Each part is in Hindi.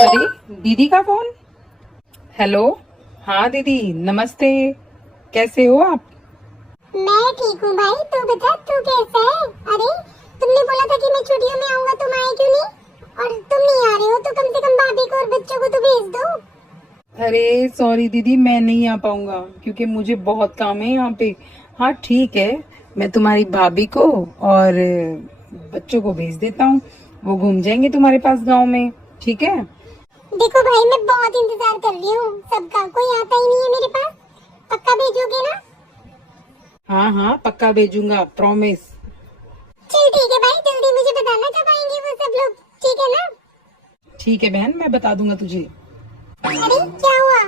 अरे दीदी का फोन। हेलो। हाँ दीदी नमस्ते, कैसे हो आप? मैं ठीक हूँ भाई। तू बता, तू कैसा है? अरे तुमने बोला था कि मैं छुट्टियों में आऊंगा, तुम आए क्यों नहीं? और तुम नहीं आ रहे हो तो कम से कम भाभी को और बच्चों को तो भेज दो। अरे सॉरी दीदी, मैं नहीं आ पाऊंगा क्योंकि मुझे बहुत काम है यहाँ पे। हाँ ठीक है, मैं तुम्हारी भाभी को और बच्चों को भेज देता हूँ, वो घूम जाएंगे तुम्हारे पास गांव में। ठीक है। देखो भाई, मैं बहुत इंतजार कर रही हूँ सबका, कोई आता ही नहीं है मेरे पास। पक्का भेजोगे ना? हाँ हाँ पक्का भेजूंगा, प्रॉमिस। चल ठीक है भाई, जल्दी मुझे बताना कब आएंगे वो सब लोग, ठीक है ना? ठीक है बहन, मैं बता दूंगा तुझे। अरे क्या हुआ?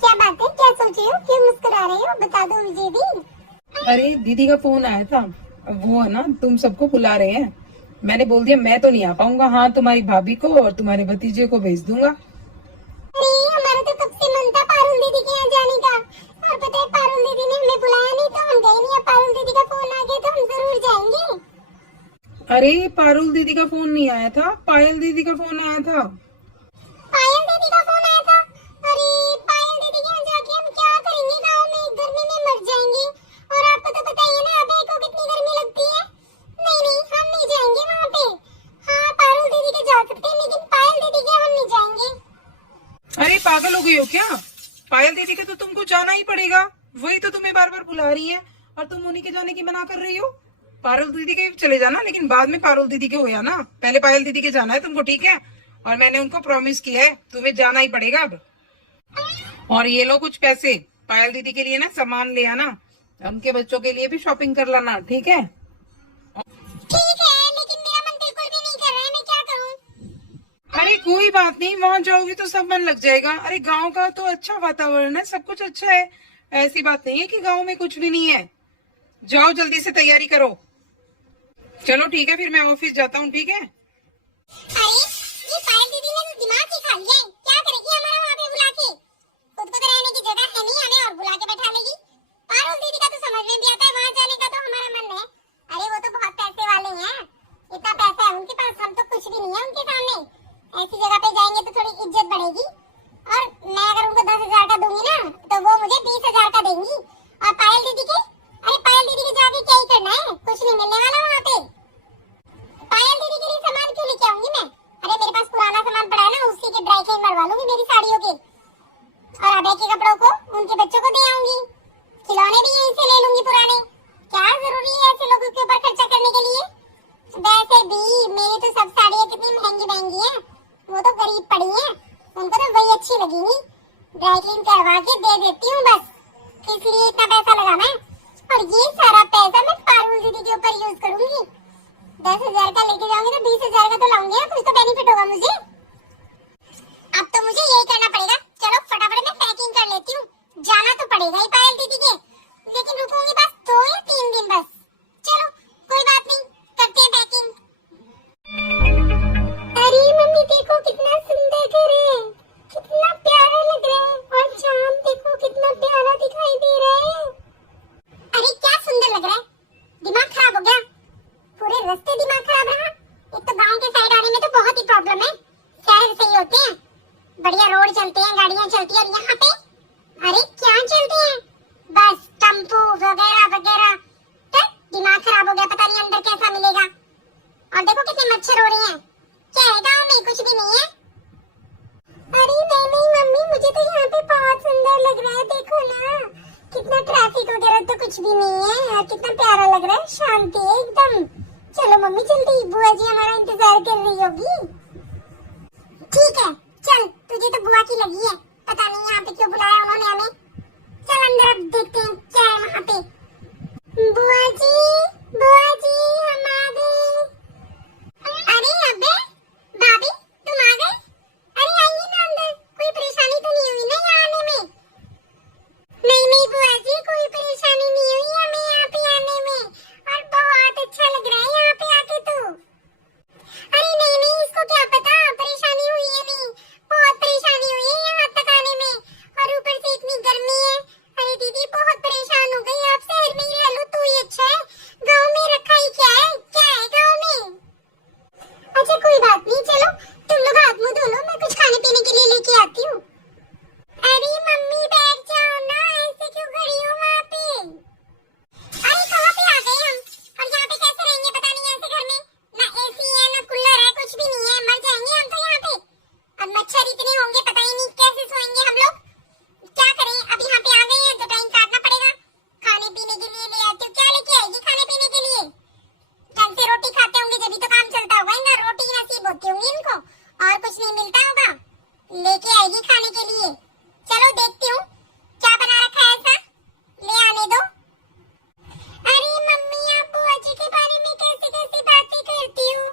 क्या बात है, क्या सोच रहे हो, क्यों मुस्कुरा रहे हो? बता दो मुझे भी। अरे दीदी का फोन आया था, वो है ना तुम सबको बुला रहे हैं। मैंने बोल दिया मैं तो नहीं आ पाऊंगा, हाँ तुम्हारी भाभी को और तुम्हारे भतीजे को भेज दूंगा। अरे हमारा तो कब से मन था पारुल दीदी के यहाँ जाने का, और पता है पारुल दीदी ने हमें बुलाया नहीं तो हम गए नहीं। अब पारुल दीदी का फोन आ गया तो हम जरूर जाएंगे। अरे पारुल दीदी का फोन नहीं आया था, पायल दीदी का फोन आया था। पायल दीदी का फोन आया था? अरे पायल दीदी के यहाँ जाके हम क्या करेंगे? गाँव में गर्मी में मर जाएंगे। और आपको तो पता ही है ना अबे को कितनी गर्मी लगती है। नहीं नहीं, हम नहीं जाएंगे वहाँ पे। हाँ पारुल दीदी के जा सकते हैं लेकिन पायल दीदी के हम नहीं जाएंगे। अरे पागल हो गई हो क्या? पायल दीदी के तो तुमको जाना ही पड़ेगा, वही तो तुम्हें बार बार बुला रही है और तुम उन्हीं के जाने की मना कर रही हो। पारुल दीदी के चले जाना, लेकिन बाद में पारुल दीदी के हो या ना, पहले पायल दीदी के जाना है तुमको, ठीक है? और मैंने उनको प्रॉमिस किया है तुम्हें जाना ही पड़ेगा अब। और ये लो कुछ पैसे, पायल दीदी के लिए ना सामान ले आना, उनके बच्चों के लिए भी शॉपिंग कर लाना, ठीक है? ठीक है लेकिन मेरा मन बिल्कुल भी नहीं कर रहा है, मैं क्या करूँ? अरे कोई बात नहीं, वहां जाओगी तो सब मन लग जाएगा। अरे गांव का तो अच्छा वातावरण है, सब कुछ अच्छा है। ऐसी बात नहीं है कि गांव में कुछ भी नहीं है। जाओ जल्दी से तैयारी करो। चलो ठीक है, फिर मैं ऑफिस जाता हूँ, ठीक है? अरे ये पायल दीदी ने तो दिमाग ही खा लिया है, क्या करेगी हमारा वहाँ पे बुला के? खुद को तो रहने की जगह है नहीं, हमें और बुला के बैठा लेगी। पारुल दीदी का तो समझ में भी आता है, वहाँ जाने का तो हमारा मन है। अरे वो तो बहुत पैसे वाले हैं, इतना पैसा है उनके पास, हम तो कुछ भी नहीं है उनके सामने। ऐसी जगह पे जाएंगे तो थोड़ी इज्जत बढ़ेगी। और मैं अगर उनको 10,000 का दूंगी ना तो वो मुझे 20,000 का देंगी। और पायल दीदी के, अरे पायल दीदी के जाके क्या ही करना है, कुछ नहीं मिलने वाला वहाँ पे। पायल दीदी के लिए सामान क्यों लेके आऊंगी मैं? अरे मेरे पास पुराना सामान पड़ा है ना, उसी के ड्राई क्लीन मरवा लूंगी मेरी साड़ियों के। और अबे के कपड़ों को उनके बच्चों को दे आऊंगी। खिलौने भी यहीं से ले लूंगी पुराने। क्या जरूरी है ऐसे लोगों के ऊपर खर्चा करने के लिए? वैसे भी मेरी तो सब साड़ियाँ कितनी महंगी महंगी हैं, वो तो गरीब पड़ी हैं, उनको तो वही अच्छी लगेंगी। ड्राई क्लीन करवा के दे देती हूँ बस, इसलिए इतना पैसा लगाना है। और ये सारा पैसा मैं पारुल दीदी के ऊपर यूज करूंगी। 10,000 का लेके जाऊंगी तो 20,000 का तो लाऊंगी ना, कुछ तो बेनिफिट होगा मुझे। अब तो मुझे यही करना पड़ेगा। चलो फटाफट मैं पैकिंग कर लेती हूँ, जाना तो पड़ेगा ही पायल दीदी के, लेकिन रुकूंगी बस 2 या 3 दिन बस। चलो कोई बात नहीं, करते हैं पैकिंग। अरे मम्मी देखो कितना सुंदर घर है, कितना प्यारा लग रहा है। और चांद देखो कितना प्यारा दिखाई दे रहा है। अरे क्या सुंदर लग रहा है, दिमाग खराब हो गया, पूरे रास्ते दिमाग खराब रहा। एक तो गांव के साइड आने में तो बहुत ही प्रॉब्लम है, शहर सही होते हैं, बढ़िया रोड चलते हैं, गाड़ियां चलती हैं। और यहाँ पे अरे क्या चलते हैं, बस टेम्पो वगैरह वगैरह। दिमाग खराब हो गया, पता नहीं अंदर कैसा मिलेगा। और देखो कितने मच्छर हो रहे हैं, क्या है गाँव में, कुछ भी नहीं है। अरे नहीं नहीं मम्मी, मुझे तो यहाँ पे बहुत सुंदर लग रहा है, देखो ना कितना ट्रैफिक वगैरह तो कुछ भी नहीं है और कितना प्यारा लग रहा है, शांति है एकदम। चलो मम्मी जल्दी, बुआ जी हमारा इंतजार कर रही होगी। ठीक है चल, तुझे तो बुआ की लगी है, पता नहीं यहाँ पे क्यों बुलाया उन्होंने हमें। चल अंदर अब देखते हैं क्या है वहाँ पे। बुआ जी हम आ गए। अरे अबे भाभी तुम आ गए? कुछ नहीं मिलता होगा, लेके आएगी खाने के लिए। चलो देखती हूँ क्या बना रखा है ऐसा, ले आने दो। अरे मम्मी, आप बुआ जी के बारे में कैसे कैसे बातें करती हो?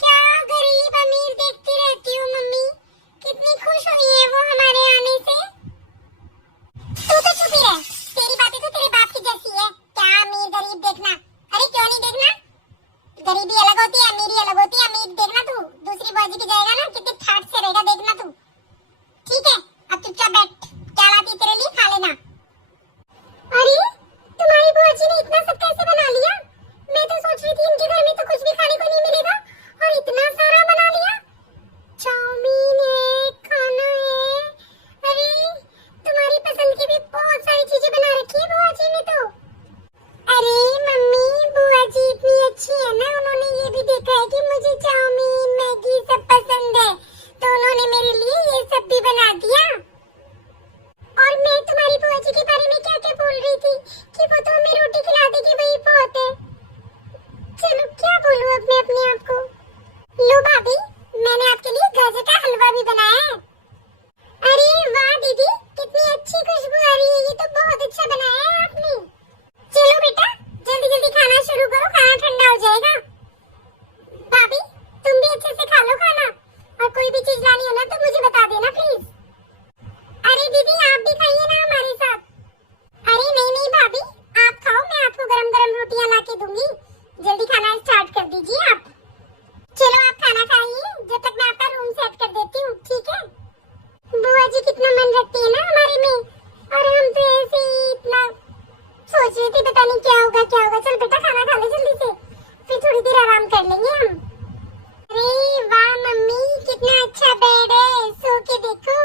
क्या गरीब अमीर देखती रहती हो मम्मी? कितनी खुश हुई है वो हमारे आने से। तू तो चुप ही रह, तेरी बातें तो तेरे बाप की जैसी है। क्या अमीर गरीब देखना? अरे क्यों नहीं देखना? गरीबी अलग होती है, अमीरी अलग होती है। अमीर देखना तू दूसरी बाजी की जाएगा ना, कितनी ठाट से रहेगा देखना तू। ठीक है, अब चुपचाप बैठ, क्या लाती तेरे लिए खा लेना। अरे तुम्हारी बुआ जी ने इतना सब कैसे बना लिया? मैं तो सोच रही थी इनके घर में तो कुछ भी खाने को नहीं मिलेगा, और इतना सारा बना लिया। चाउमीन है, खाना है, अरे तुम्हारी पसंद की भी बहुत सारी चीजें बना रखी है बुआ जी ने तो। अरे मम्मी, बुआ जी इतनी अच्छी है ना, उन्होंने ये भी देखा है कि मुझे चाउमीन मैगी सब पसंद है, तो उन्होंने मेरे लिए ये सब भी बना दिया। और मैं तुम्हारी बुआ जी के बारे में क्या क्या बोल रही थी कि वो तो हमें रोटी खिला देगी, वही बहुत है। चलो क्या बोलूं अब मैं अपने आप को। लो भाभी, मैंने आपके लिए गाजर का हलवा भी बनाया है। अरे वाह दीदी, कितनी अच्छी खुशबू आ रही है, ये तो बहुत अच्छा बनाया है आपने। चलो बेटा, जल्दी जल्दी खाना शुरू करो, खाना ठंडा हो जाएगा। भाभी, तुम भी अच्छे से खा लो खाना, और कोई भी चीज लानी हो ना तो मुझे बता देना प्लीज। अरे दीदी, आप भी खाइए ना हमारे साथ। अरे नहीं नहीं भाभी, आप खाओ, मैं आपको गरम गरम रोटियां ला के दूंगी। जल्दी खाना स्टार्ट कर दीजिए आप। चलो आप खाना खाइए, जब तक मैं आपका रूम सेट कर देती हूँ, ठीक है? बुआ जी कितना मन रखती है ना हमारे में, और हम तो ऐसे ही इतना सोच रही थी पता नहीं क्या होगा क्या होगा। चल बेटा खाना खा ले जल्दी से, फिर थोड़ी देर आराम कर लेंगे हम। अरे वाह मम्मी, कितना अच्छा बेड है, सो के देखो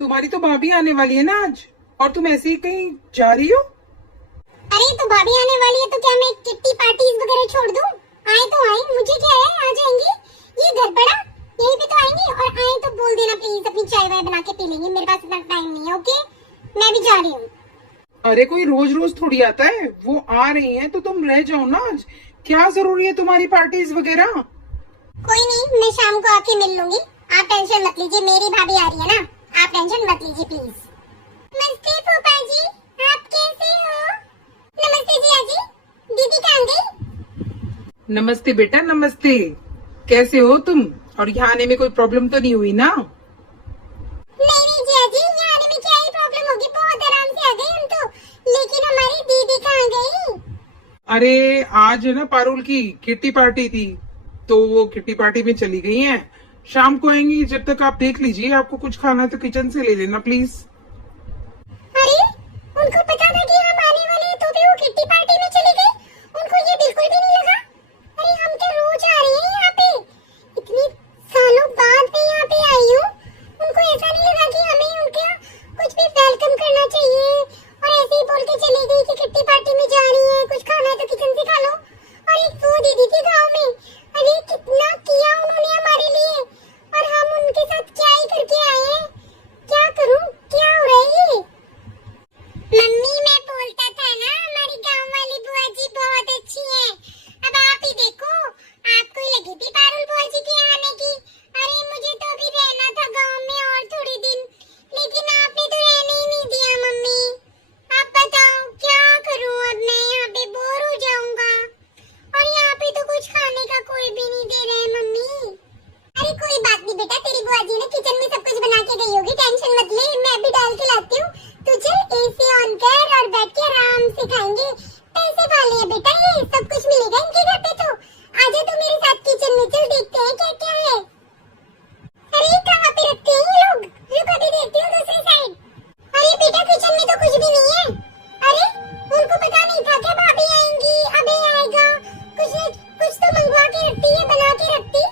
तुम्हारी तो भाभी आने वाली है ना आज, और तुम ऐसे ही कहीं जा रही हो? अरे तो भाभी आने वाली है तो क्या मैं किट्टी पार्टीज वगैरह छोड़ दूं? आए तो आए, मुझे क्या है, आ जाएंगी। ये घर पड़ा, यहीं पे तो आएंगी। और आए तो बोल देना प्लीज, अपनी चाय वाय बना के पी लेंगे, मेरे पास इतना टाइम नहीं है। ओके, मैं भी जा रही हूँ। अरे कोई रोज रोज थोड़ी आता है, वो आ रही है तो तुम रह जाओ ना आज। क्या जरूरी है तुम्हारी पार्टीज वगैरह? कोई नहीं, मैं शाम को आके मिल लूंगी। आप टेंशन मत लीजिए, मेरी भाभी आ रही है ना, आप टेंशन मत लीजिए प्लीज। नमस्ते फूफा जी, आप कैसे हो? नमस्ते जिया जी, दीदी कहाँ गई? नमस्ते बेटा, नमस्ते। कैसे हो तुम? और यहाँ आने में कोई प्रॉब्लम तो नहीं हुई ना? नहीं नहीं जिया जी, यहाँ आने में क्या ही प्रॉब्लम होगी, बहुत आराम से आ गए हम तो। लेकिन हमारी दीदी कहाँ गई? अरे आज है ना पारुल की किट्टी पार्टी थी, तो वो किट्टी पार्टी में चली गई हैं। शाम को आएंगी, जब तक आप देख लीजिए। आपको कुछ खाना है तो किचन से ले लेना प्लीज। अरे उनको पता था कि हम आने वाले हैं, तो भी वो किट्टी पार्टी में चली गई? उनको ये बिल्कुल भी नहीं लगा? अरे हम तो रोज आ रहे हैं यहाँ पे, इतनी सालों बाद मैं यहाँ पे आई हूँ। उनको ऐसा नहीं लगा कि हमें उनका कुछ भी वेलकम करना चाहिए? और ऐसे ही बोल के चली गई कि किट्टी पार्टी में जा रही है, कुछ खाना है तो किचन से खा लो। और एक वो दीदी थी गाँव में, अरे कितना किया उन्होंने हमारे लिए, और हम उनके साथ क्या ही करके आए हैं। क्या करूं, क्या हो रहा है ये? मम्मी मैं बोलता था ना, हमारी गांव वाली बुआ जी बहुत अच्छी है। अब आप ही देखो, आपको ही लगी थी पारुल बुआ जी के आने की। अरे मुझे तो अभी रहना था गांव में और थोड़ी दिन, लेकिन आपने तो रहने ही नहीं दिया मम्मी। आप बताओ क्या करूं, अब मैं यहाँ पे बोर हो जाऊंगा, और यहाँ पे तो कुछ खाने का कोई भी नहीं दे रहे हैं मम्मी। अरे कोई बात नहीं बेटा, तेरी बुआ जी ने किचन में सब कुछ बना के गई होगी, टेंशन मत ले, मैं भी डाल के लाती हूँ। तू चल एसी ऑन कर और बैठ के आराम से खाएंगे। पैसे वाले हैं बेटा, ये सब कुछ मिलेगा इनके घर पे। तो आजा तू मेरे साथ किचन में, चल देखते हैं क्या क्या है। अरे कहाँ पे रखते हैं ये लोग, रुक अभी देखती हूँ दूसरी साइड। अरे बेटा किचन में तो कुछ भी नहीं है। अरे उनको पता नहीं था क्या भाभी आएंगी, अबे आएगा, कुछ तो मंगवा के रखती है, बना के रखती।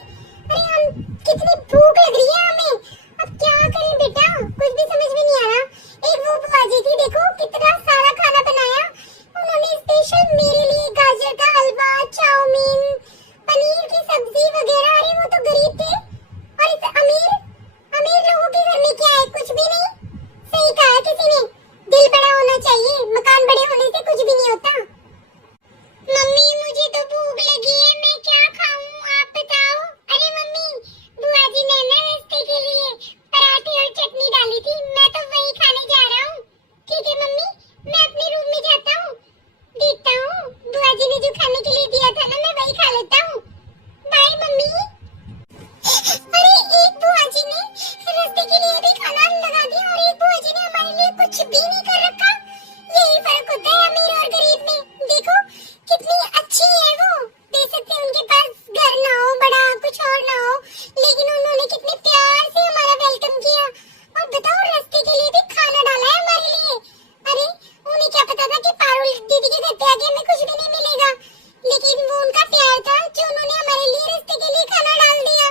अरे हम कितनी भूख लग रही है हमें, अब क्या करें बेटा, कुछ भी समझ में नहीं आ रहा। एक वो बुआ जी थी, देखो कितना सारा खाना बनाया उन्होंने स्पेशल मेरे लिए, गाजर का हलवा, चाउमीन, पनीर की सब्जी वगैरह। अरे वो तो गरीब थे, और इस अमीर अमीर लोगों के घर में क्या है, कुछ भी नहीं। सही कहा किसी ने, दिल बड़ा होना चाहिए, मकान बड़े होने से कुछ भी नहीं होता। मम्मी मुझे तो भूख लगी है, मैं क्या खाऊं आप बताओ। अरे मम्मी, बुआ जी ने ना रास्ते के लिए पराठे और चटनी डाली थी, मैं तो वही खाने जा रहा हूँ। ठीक है मम्मी, मैं अपने रूम में जाता हूँ, देखता हूँ बुआ जी ने जो खाने के लिए दिया था ना, मैं वही खा लेता हूँ। Bye mummy. अरे एक बुआ जी ने रास्ते के लिए भी खाना लगा दिया, और एक बुआ जी ने हमारे लिए कुछ भी नहीं कर रखा। यही फर्क होता है अमीर और गरीब में। देखो कितनी अच्छी है वो, दे सकते हैं उनके पास घर ना हो बड़ा, कुछ और ना हो, लेकिन उन्होंने कितने प्यार से हमारा वेलकम किया, और बताओ रास्ते के लिए भी खाना डाला है हमारे लिए। अरे उन्हें क्या पता था कि पारुल दीदी के घर पे आके हमें कुछ भी नहीं मिलेगा, लेकिन वो उनका प्यार था जो उन्होंने हमारे लिए रास्ते के लिए खाना डाल दिया।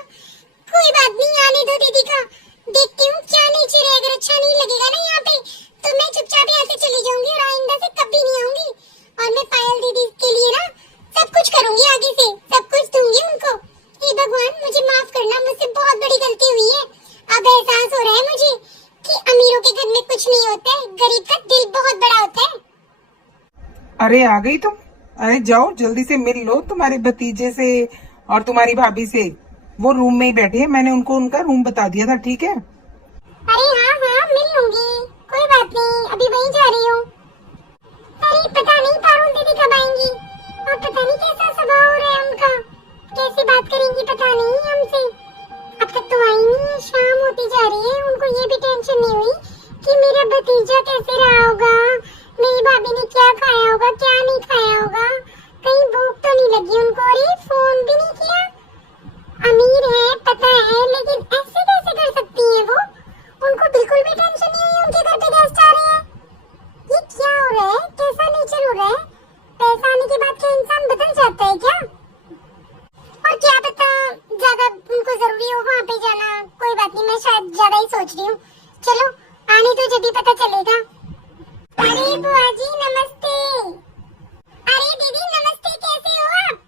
कोई बात नहीं, आने दो दीदी का, देखती हूँ क्या नेचर है। अगर अच्छा नहीं लगेगा ना यहाँ पे, तो मैं चुपचाप यहाँ से चली जाऊंगी और आइंदा से कभी नहीं आऊंगी। और मैं पायल दीदी के लिए ना सब कुछ करूंगी, आगे से सब कुछ दूंगी उनको। हे भगवान मुझे माफ करना, मुझसे बहुत बड़ी गलती हुई है। अब एहसास हो रहा है मुझे कि अमीरों के घर में कुछ नहीं होता है, गरीब का दिल बहुत बड़ा होता है। अरे आ गई तुम? अरे जाओ जल्दी से मिल लो तुम्हारे भतीजे से और तुम्हारी भाभी से। वो रूम में ही बैठे हैं, मैंने उनको उनका रूम बता दिया था, ठीक है? अरे हाँ हाँ मिल लूंगी, कोई बात नहीं, अभी वहीं जा रही हूँ। अरे पता नहीं पारुल दीदी कब आएंगी, और पता नहीं कैसा स्वभाव हो रहा है उनका, कैसे बात करेंगी पता नहीं हमसे। अब तक तो आई नहीं है, शाम होती जा रही है, उनको ये भी टेंशन नहीं हुई कि मेरा भतीजा कैसे रहा होगा, मेरी भाभी ने क्या खाया होगा क्या नहीं खाया होगा, कहीं भूख तो नहीं लगी उनको। अरे फोन भी नहीं किया, अमीर है पता है, लेकिन ऐसे कैसे कर सकती है वो, उनको बिल्कुल भी टेंशन नहीं हुई उनके घर पे गेस्ट आ रहे हैं। ये क्या हो रहा है, कैसा नेचर हो रहा है, पैसा आने के बाद क्या इंसान बदल जाता है क्या? और क्या पता ज्यादा उनको जरूरी हो वहाँ पे जाना, कोई बात नहीं, मैं शायद ज्यादा ही सोच रही हूँ। चलो पता चलेगा। अरे बुआ जी नमस्ते। अरे दीदी नमस्ते, कैसे हो आप?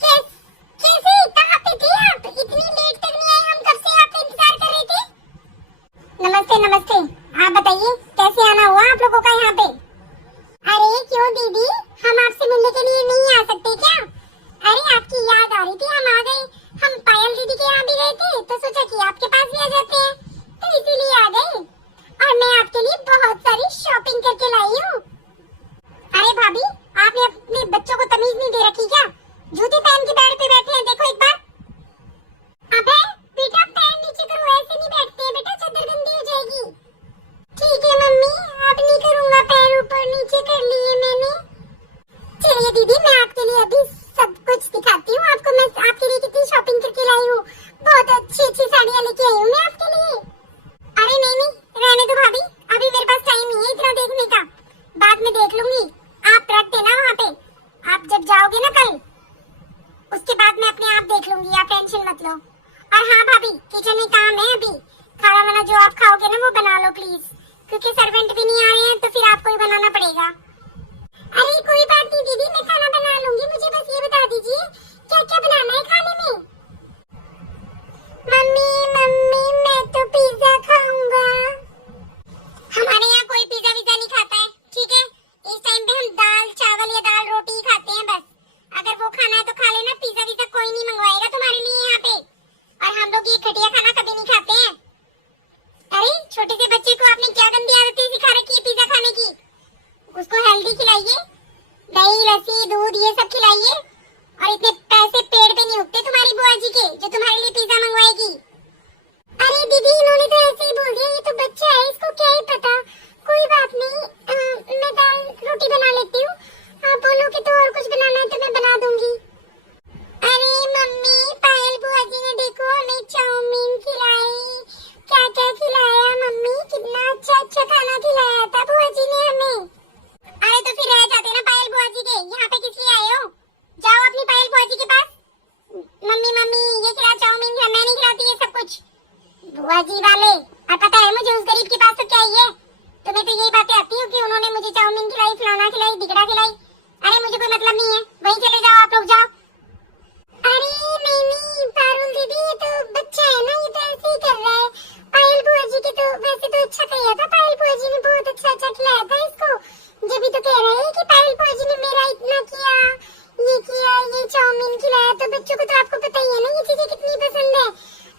कैसे कहाँ पे थे आप? इतनी लेट तक नहीं आए, हम कब से आपका इंतजार कर रहे थे। नमस्ते नमस्ते, आप बताइए कैसे आना हुआ आप लोगों का यहाँ पे? अरे क्यों दीदी, हम आपसे मिलने के लिए नहीं आ सकते क्या? अरे आपकी याद आ रही थी, हम आ गए। हम पायल दीदी के यहाँ भी गए थे तो सोचा कि आपके पास भी आ जाते हैं, तो इसीलिए आ गए। और मैं आपके लिए बहुत सारी शॉपिंग करके लाई हूँ। अरे भाभी, आपने अपने बच्चों को तमीज नहीं दे रखी क्या? जूते पहन के बेड पे बैठे हैं, देखो एक बार। अबे बेटा पैर नीचे करो, ऐसे नहीं बैठते हैं बेटा, चादर गंदी हो जाएगी। ठीक है मम्मी, अब नहीं करूँगा, पैर ऊपर नीचे कर लिए मैंने। चलिए दीदी, मैं आपके लिए अभी सब कुछ दिखाती हूँ आपको। मैं आपके लिए कितनी शॉपिंग करके लाई हूँ, बहुत अच्छी अच्छी साड़ियाँ लेके आई हूँ मैं आपके लिए। अरे नहीं नहीं, रहने दो भाभी, अभी मेरे पास टाइम नहीं है इतना देखने का, बाद में देख लूंगी। आप रख देना वहाँ पे, आप जब जाओगे ना कल, उसके बाद मैं अपने आप देख लूंगी, आप टेंशन मत लो। और हाँ भाभी, किचन में काम है अभी, खाना वाना जो आप खाओगे ना वो बना लो प्लीज, क्योंकि सर्वेंट भी नहीं आ रहे हैं तो फिर आपको ही बनाना पड़ेगा। अरे कोई बात नहीं दीदी, मैं खाना बना लूंगी, मुझे बस ये बता दीजिए क्या क्या बनाना है खाने में। मम्मी मम्मी, मैं तो पिज्जा खाऊंगा। हमारे यहाँ कोई पिज्जा विज़ा नहीं खाता है, ठीक है? इस टाइम पे हम दाल चावल या दाल रोटी ही खाते हैं बस। अगर वो खाना है तो खा लेना, पिज्जा विज़ा कोई नहीं मंगवाएगा तुम्हारे लिए यहाँ पे। और हम लोग ये घटिया खाना कभी नहीं खाते हैं। अरे छोटे से बच्चे को आपने क्या गंदी आदतें सिखा रखी है पिज्जा खाने की? उसको हेल्दी खिलाइए, दही लस्सी दूध ये सब खिलाइए। और इतने पैसे पेड़ पे नहीं उगते तुम्हारी बुआ जी के जो तुम्हारे लिए पिज्जा मंगवाएगी। अरे दीदी, इन्होंने तो ऐसे ही बोल दिया, ये तो बच्चा है, इसको क्या ही पता। कोई बात नहीं, मैं दाल रोटी बना लेती हूँ, आप बोलोगे तो और कुछ बनाना है तो मैं बना दूंगी। अरे मम्मी, पायल बुआ जी ने देखो हमें चाउमीन खिलाई, क्या क्या खिलाया मम्मी, कितना अच्छा अच्छा खाना खिलाया था बुआ जी ने हमें। अरे तो फिर रह जाते ना पायल बुआ जी के, यहाँ पे किस लिए आए हो? जाओ अपनी पायल बुआ जी के पास। मम्मी मम्मी ये खिला, चाउमीन खिला, मैं नहीं खिलाती ये सब कुछ। बुआ जी वाले, अब पता है मुझे उस गरीब के पास तो क्या ही है। तुम्हें तो यही बातें आती हो कि उन्होंने मुझे चाउमीन खिलाई, फलाना खिलाई, दिगड़ा खिलाई। अरे मुझे कोई मतलब नहीं है, वहीं चले जाओ आप लोग, जाओ। अरे नहीं नहीं पारुल दीदी, ये तो बच्चा है ना, ये तो ऐसे ही कर रहा है। पायल बुआ जी के तो वैसे तो अच्छा किया था, पायल बुआ जी ने बहुत अच्छा अच्छा खिलाया था इसको। जब भी तो कह रहे हैं कि पायल बुआ जी ने मेरा इतना किया, ये चाउमीन खिलाया। तो बच्चों को तो आपको पता ही है ना ये चीजें कितनी पसंद है।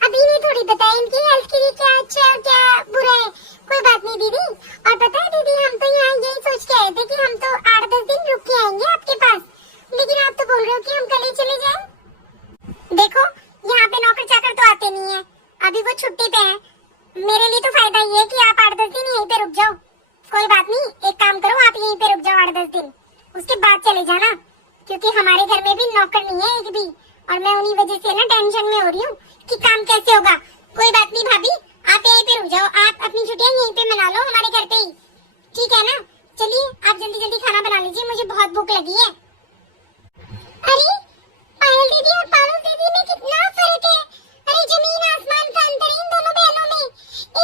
अभी नहीं थोड़ी पता है इनकी हेल्थ के लिए क्या अच्छा है और क्या बुरा है। कोई बात नहीं दीदी। और पता है दीदी, हम तो यहाँ यही सोच के आए थे कि हम तो 8-10 दिन रुक के आएंगे आपके पास, लेकिन आप तो बोल रहे हो कि हम कल ही चले जाएं। देखो यहाँ पे नौकर चाकर तो आते नहीं है, अभी वो छुट्टी पे है। मेरे लिए तो फायदा ये है कि आप 8-10 दिन यहीं पे रुक जाओ। कोई बात नहीं, एक काम करो, आप यहीं पे रुक जाओ 8-10 दिन, उसके बाद चले जाना, क्योंकि हमारे घर में भी नौकर नहीं है एक भी, और मैं उन्हीं वजह से ना टेंशन में हो रही हूँ कि काम कैसे होगा। कोई बात नहीं भाभी, आप यहीं पे रुक जाओ, आप अपनी छुट्टियां यहीं पे मना लो हमारे घर पे ही, ठीक है ना? चलिए आप जल्दी जल्दी खाना बना लीजिए, मुझे बहुत भूख लगी है। अरे पायल दीदी और पारुल दीदी में कितना फर्क है। अरे जमीन आसमान का अंतर है इन दोनों बहनों में।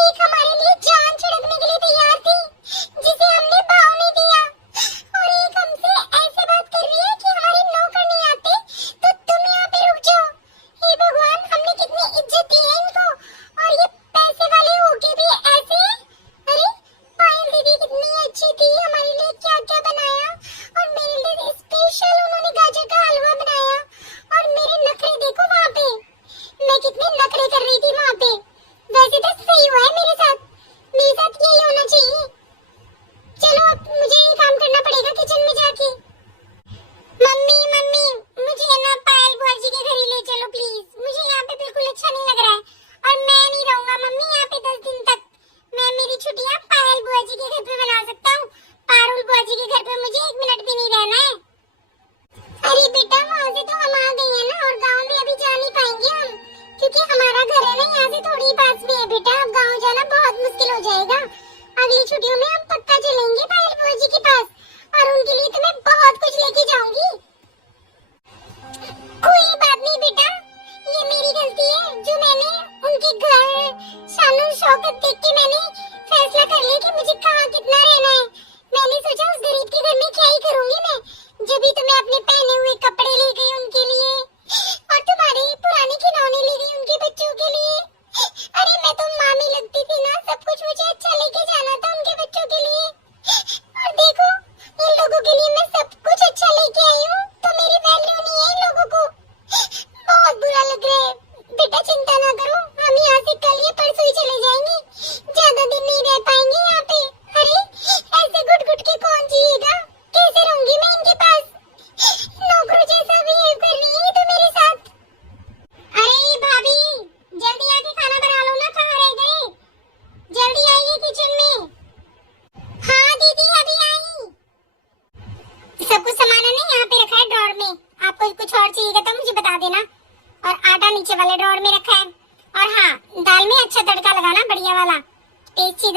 एक हमारे लिए जान छिड़कने के लिए तैयार थी, जिसे हमने भाव नहीं दिया, और एक हमसे ऐसे बात कर रही है कि हमारे नौकर नहीं आते तो तुम यहाँ पे रुक जाओ। हे भगवान, हमने कितनी इज्जत दी है इनको, और ये पैसे वाले होके भी ऐसे। अरे पायल दीदी कितनी अच्छी थी, हमारे लिए क्या क्या बनाया, और मेरे लिए स्पेशल उन्होंने गाजर का हलवा बनाया। और मेरे नखरे देखो वहाँ पे, मैं कितने नखरे कर रही थी वहाँ पे। वैसे तो सही हुआ है मेरे साथ यही होना चाहिए। चलो अब मुझे ये काम करना पड़ेगा किचन में जाके। मम्मी मम्मी, मुझे ना पायल बुआ जी के घर ही ले चलो प्लीज, मुझे यहाँ पे बिल्कुल अच्छा नहीं लग रहा है, और मैं नहीं रहूंगा मम्मी यहाँ पे 10 दिन तक। मैं मेरी छुट्टियाँ पायल बुआ जी के घर पे बना सकता हूँ, पारुल बुआ जी के घर पे मुझे 1 मिनट भी नहीं रहना है। अरे बेटा, वहाँ से तो हम आ गए हैं ना, और गाँव में अभी जा नहीं पाएंगे हम, क्योंकि हमारा घर है ना यहाँ से थोड़ी पास में है बेटा। अब गाँव जाना बहुत मुश्किल हो जाएगा। अगली छुट्टियों में हम पक्का चलेंगे पायल बुआ जी के पास, और उनके लिए तो मैं बहुत कुछ लेके जाऊंगी। कोई बात नहीं बेटा, ये मेरी गलती है जो मैंने उनके घर शान और शौकत देख के मैंने फैसला कर लिया कि मुझे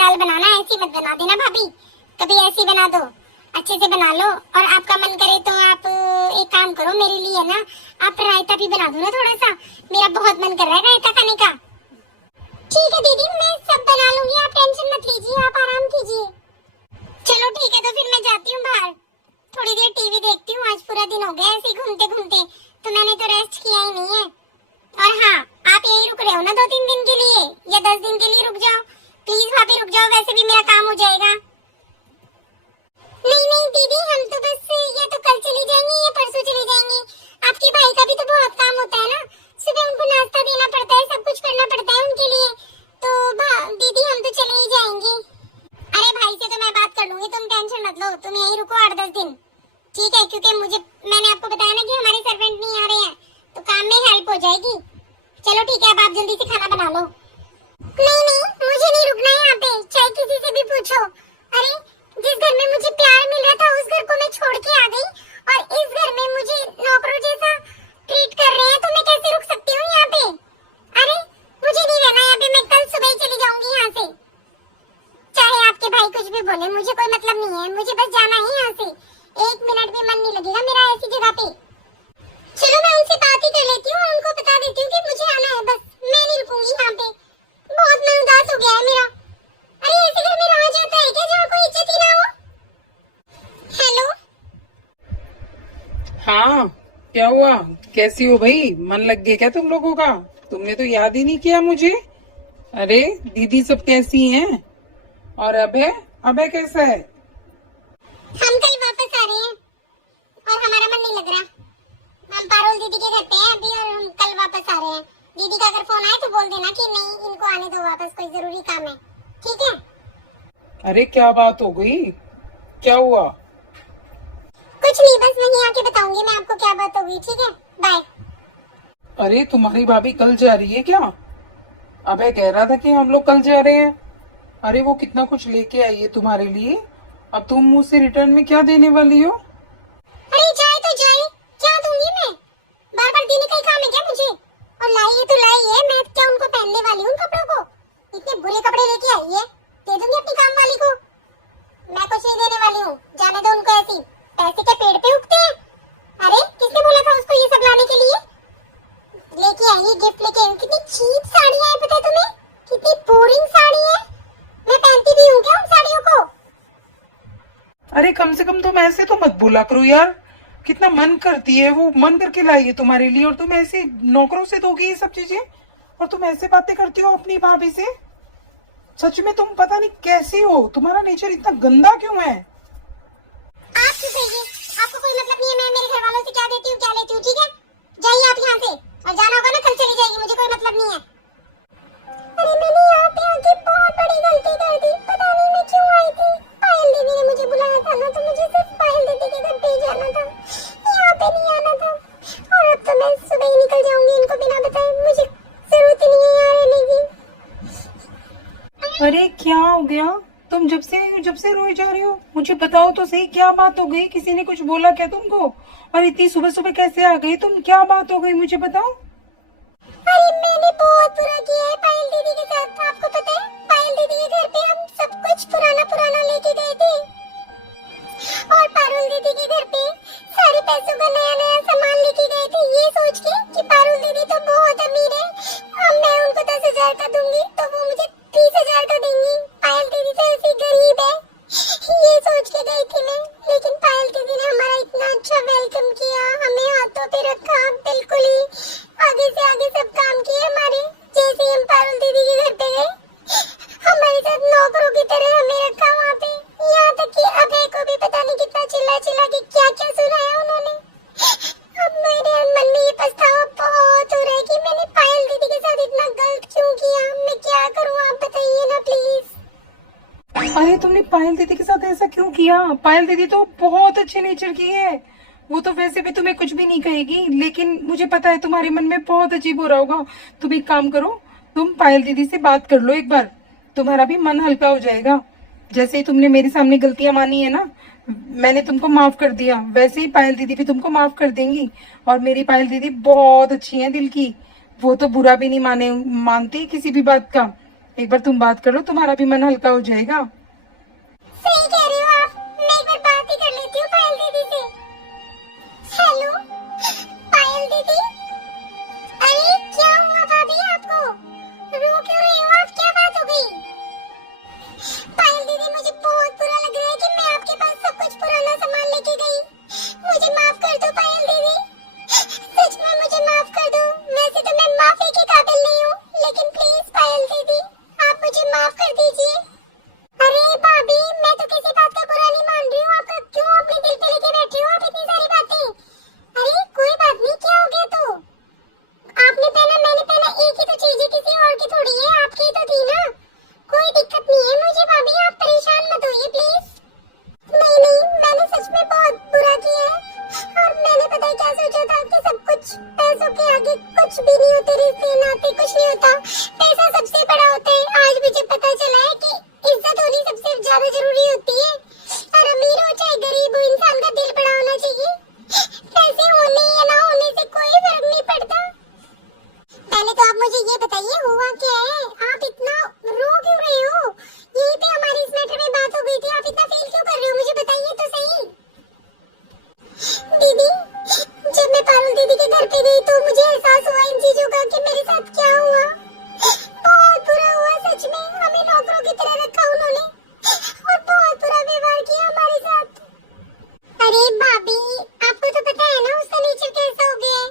दाल बनाना ऐसी मत बना देना भाभी, कभी ऐसी बना दो, अच्छे से बना लो। और आपका मन करे तो आप एक काम करो, मेरे लिए ना आप रायता भी बना दो ना थोड़ा सा, मेरा बहुत मन कर रहा है रायता खाने का। ठीक है दीदी, मैं सब बना लूंगी, आप टेंशन मत लीजिए, आप आराम कीजिए। चलो ठीक है, तो फिर मैं जाती हूँ बाहर, थोड़ी देर टीवी देखती हूँ। आज पूरा दिन हो गया ऐसे घूमते घूमते, तो मैंने तो रेस्ट किया ही नहीं है। और हाँ, आप यही रुक रहे हो ना 2-3 दिन के लिए या 10 दिन के लिए? रुक जाओ प्लीज भाभी, रुक जाओ, वैसे भी मेरा काम हो जाएगा। नहीं नहीं दीदी, हम तो बस या तो कल चले जाएंगे या परसों चले जाएंगे। आपके भाई का भी तो बहुत काम होता है ना, सुबह उनको नाश्ता देना पड़ता है, सब कुछ करना पड़ता है उनके लिए। तो दीदी हम तो चले ही जाएंगे। अरे भाई से तो मैं बात कर लूंगी, तुम टेंशन मत लो, तुम यही रुको 8-10 दिन, ठीक है? क्योंकि मैंने आपको बताया ना कि हमारे सर्वेंट नहीं आ रहे हैं, तो काम में हेल्प हो जाएगी। चलो ठीक है, अब आप जल्दी से खाना बना लो। नहीं नहीं, मुझे नहीं रुकना है यहाँ पे, चाहे किसी से भी पूछो। अरे जिस घर में मुझे प्यार मिल रहा था उस घर को मैं छोड़ के आ गई, और इस घर में मुझे नौकरों जैसा ट्रीट कर रहे हैं, तो मैं कैसे रुक सकती हूँ यहाँ पे? अरे मुझे नहीं रहना यहाँ पे, मैं कल सुबह ही चली जाऊंगी यहाँ से। चाहे आपके भाई कुछ भी बोले, मुझे कोई मतलब नहीं है, मुझे बस जाना है यहाँ से। 1 मिनट भी मन नहीं लगेगा मेरा ऐसी जगह पे। चलो मैं उनसे बात ही कर लेती हूँ और उनको बता देती हूँ कि मुझे आना है, बस मैं नहीं रुकूंगी यहाँ पे। बहुत मन उदास हो गया है मेरा। अरे ऐसे घर में रहा जाता है क्या जहाँ कोई इज्जत ही ना हो? हेलो। हाँ, क्या हुआ? कैसी हो भाई? मन लग गया क्या तुम लोगों का? तुमने तो याद ही नहीं किया मुझे। अरे दीदी सब कैसी हैं? और अबे कैसा है? हम कल वापस आ रहे हैं और हमारा मन नहीं लग रहा। हम पारुल दीदी के घर पे हैं अभी और हम कल वापस आ रहे हैं। दीदी का अगर फोन आए तो बोल देना कि नहीं, इनको आने दो वापस, कोई जरूरी काम है, ठीक है? अरे क्या बात हो गई? क्या हुआ? कुछ नहीं, बस वहीं आके बताऊंगी मैं आपको क्या बात होगी, ठीक है? बाय। अरे तुम्हारी भाभी कल जा रही है क्या? अबे कह रहा था कि हम लोग कल जा रहे हैं। अरे वो कितना कुछ लेके आई है तुम्हारे लिए, अब तुम मुझसे रिटर्न में क्या देने वाली हो? अरे जाए तो जाए, क्या दूंगी मैं? बार बार देने का ही काम है क्या मुझे? और लाई है तो लाई है, मैं क्या उनको पहनने वाली हूँ कपड़ों को? इतने बुरे कपड़े लेके आई है, दे दूंगी अपनी काम वाली को। मैं कुछ नहीं देने वाली हूँ, जाने दो उनको ऐसी। पैसे के पेड़ पे उगते हैं? अरे किसने बोला था उसको ये सब लाने के लिए? लेके आई है, गिफ्ट लेके आई हूँ। कितनी चीप साड़ियाँ हैं पता है तुम्हें? कितनी बोरिंग साड़ी है, मैं पहनती भी हूँ क्या उन साड़ियों को? अरे कम से कम तुम ऐसे तो मत बोला करो यार, कितना मन करती है, वो मन करके लाई है तुम्हारे लिए और तुम ऐसे नौकरों से दोगी ये सब चीजें, और तुम ऐसे बातें करती हो अपनी भाभी से। सच में तुम पता नहीं कैसी हो, तुम्हारा नेचर इतना गंदा क्यों है? आप चुप रहिए, आपको कोई मतलब नहीं है मैं मेरे घर वालों से क्या देती हूँ क्या लेती हूँ, ठीक है? जाइए आप यहाँ से, और जाना होगा ना कल चली जाएगी, मुझे कोई मतलब नहीं है। अरे मैंने यहाँ पे आके बहुत बड़ी गलती कर दी, पता नहीं मैं क्यों आई थी। पायल दीदी ने मुझे बुलाया था ना, तो मुझे सिर्फ पायल दीदी के घर पे ही जाना था, यहाँ पे नहीं आना था। और अब तो मैं सुबह ही निकल जाऊंगी इनको बिना बताए, मुझे जरूरत ही नहीं है यहाँ रहने की। अरे क्या हो गया? तुम जब से रोए जा रही हो, मुझे बताओ तो सही, क्या बात हो गई? किसी ने कुछ बोला क्या तुमको? और इतनी सुबह सुबह कैसे आ गई तुम? क्या बात हो गई मुझे बताओ। अरे मैंने बहुत बुरा किया है पायल दीदी के साथ, आपको पता है? पायल दीदी के घर पे हम सब कुछ पुराना पुराना लेके गए थे, और पारुल दीदी के घर पे सारे पैसों का नया नया सामान लेके गए थे, ये सोच के कि पारुल दीदी तो बहुत अमीर है, अब मैं उनको 10,000 का दूंगी तो वो मुझे 30,000 का देंगी। पायल दीदी तो ऐसी गरीब है, ये सोच के गई थी मैं। लेकिन पायल दीदी ने हमारा इतना अच्छा वेलकम किया, हमें हाथों पे रखा, बिल्कुल ही आगे से आगे सब काम किए हमारे। जैसे ही हम पारुल दीदी के घर पे गए, हमारे साथ नौकरों की तरह हमें रखा वहाँ पे, यहाँ तक कि अभय को भी पता नहीं कितना चिल्ला चिल्ला के क्या क्या सुनाया उन्होंने। अब मेरे मन में ये पछतावा बहुत हो रहा है कि मैंने पायल दीदी के साथ इतना गलत क्यों किया। मैं क्या करूँ, आप बताइए ना प्लीज। अरे तुमने पायल दीदी के साथ ऐसा क्यों किया? पायल दीदी तो बहुत अच्छे नेचर की है, वो तो वैसे भी तुम्हें कुछ भी नहीं कहेगी, लेकिन मुझे पता है तुम्हारे मन में बहुत अजीब हो रहा होगा। तुम एक काम करो, तुम पायल दीदी से बात कर लो एक बार, तुम्हारा भी मन हल्का हो जाएगा। जैसे ही तुमने मेरे सामने गलतियां मानी है ना, मैंने तुमको माफ कर दिया, वैसे ही पायल दीदी भी तुमको माफ कर देंगी। और मेरी पायल दीदी बहुत अच्छी है दिल की, वो तो बुरा भी नहीं मानती किसी भी बात का। एक बार तुम बात करो, तुम्हारा भी मन हल्का हो जाएगा। सही कह रहे हो आप, मैं एक बार बात ही कर लेती हूँ पायल दीदी से। हेलो पायल दीदी, अरे क्या हुआ भाभी आपको, रो क्यों रही हो आप, क्या बात हो गई? पायल दीदी मुझे बहुत बुरा लग रहा है कि मैं आपके पास सब कुछ पुराना सामान लेके गई, मुझे माफ कर दो पायल दीदी, सच में मुझे माफ कर दो। वैसे तो मैं माफी के काबिल नहीं हूँ, लेकिन प्लीज पायल दीदी आप मुझे माफ कर दीजिए। अरे भाभी मैं तो किसी बात का बुरा नहीं मान रही हूँ, आपका क्यों अपने दिल पे लेके बैठे हो आप इतनी सारी बातें? अरे कोई बात नहीं, क्या हो गया तो? आपने पहना मैंने पहना, एक ही तो चीज है, किसी और की थोड़ी है, आपकी तो थी ना। कोई दिक्कत नहीं है मुझे भाभी, आप परेशान मत होइए प्लीज। नहीं नहीं, मैंने सच में बहुत बुरा किया है, और मैंने पता है क्या सोचा था कि सब कुछ पैसों के आगे कुछ भी नहीं होते, रिश्ते नाते कुछ नहीं होता, पैसा सबसे बड़ा होता है। आज मुझे पता चला है कि इज्जत होनी सबसे ज्यादा जरूरी होती है, और अमीर हो चाहे गरीब हो, इंसान का दिल बड़ा होना चाहिए। पैसे होने या ना होने से कोई फर्क नहीं पड़ता। पहले तो आप मुझे ये बताइए हुआ क्या है, आप इतना रो क्यों रहे हो? यहीं पे हमारी इस मैटर में बात हो गई थी, आप इतना फील क्यों कर रहे हो, मुझे बताइए तो सही। दीदी जब मैं पारुल दीदी के घर पे गई तो मुझे एहसास हुआ इन चीजों का कि मेरे साथ क्या हुआ। बहुत बुरा हुआ सच में, हमें नौकरों की तरह रखा उन्होंने, और बहुत बुरा व्यवहार किया हमारे साथ। अरे भाभी आपको तो पता है ना उसका नेचर कैसा हो गया है,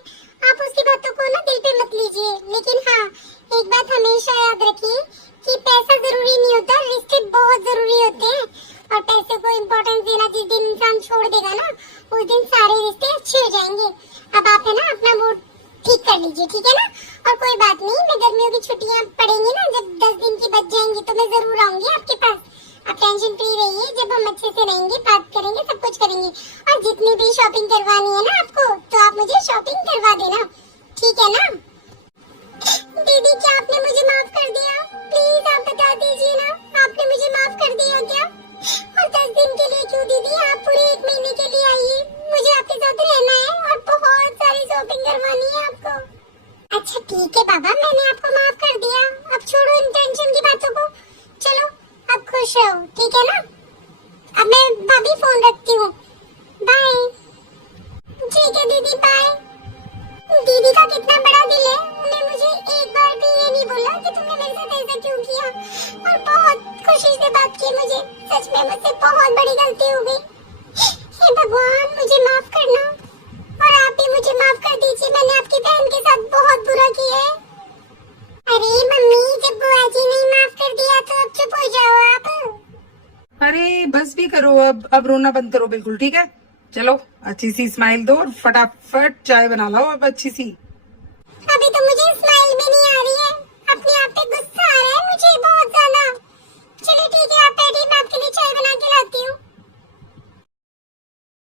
आप उसकी बातों को ना दिल पे मत लीजिए। लेकिन हाँ एक बात हमेशा याद रखिए कि पैसा जरूरी नहीं होता, रिश्ते बहुत जरूरी होते हैं, और पैसे को इम्पोर्टेंस देना जिस दिन इंसान छोड़ देगा ना उस दिन सारे रिश्ते अच्छे हो जाएंगे। अब आप है ना अपना मूड ठीक कर लीजिए, ठीक है ना? और कोई बात नहीं, मैं गर्मियों की छुट्टियां पड़ेंगी ना, जब 10 दिन की बच जाएंगी तो मैं जरूर आऊंगी आपके पास। आप टेंशन फ्री रहिए, जब हम अच्छे से रहेंगे, बात करेंगे, सब कुछ करेंगे। और जितनी भी शॉपिंग करवानी है ना आपको, तो आप मुझे शॉपिंग करवा देना, ठीक है ना? दीदी क्या आपने मुझे माफ कर दिया? प्लीज आप बता दीजिए ना, आपने मुझे माफ कर दिया क्या? और 10 दिन के लिए क्यों दीदी, आप पूरे 1 महीने के लिए आइए, मुझे आपके साथ रहना है और बहुत सारी शॉपिंग करवानी है आपको। अच्छा ठीक है बाबा, मैंने आपको माफ कर दिया, अब छोड़ो इन टेंशन की बातों को, चलो अब खुश रहो, ठीक है ना? अब मैं भाभी फोन रखती हूँ, बाय। ठीक है दीदी बाय। दीदी का कितना बड़ा दिल है, उन्हें मुझे एक बार भी ये नहीं बोला कि तुमने मेरे साथ ऐसा क्यों किया, और बहुत खुशी से बात की मुझे, सच में मुझसे बहुत बड़ी गलती हो गई। हे भगवान मुझे माफ करना, और आप भी मुझे माफ कर दीजिए, मैंने आपकी बहन के साथ बहुत बुरा किया है। अरे मम्मी जब बुआ जी ने माफ कर दिया तो अब चुप हो जाओ आप। अरे बस भी करो, अब रोना बंद करो बिल्कुल, ठीक है? चलो अच्छी सी स्माइल दो और फटाफट चाय बना लाओ अब अच्छी सी।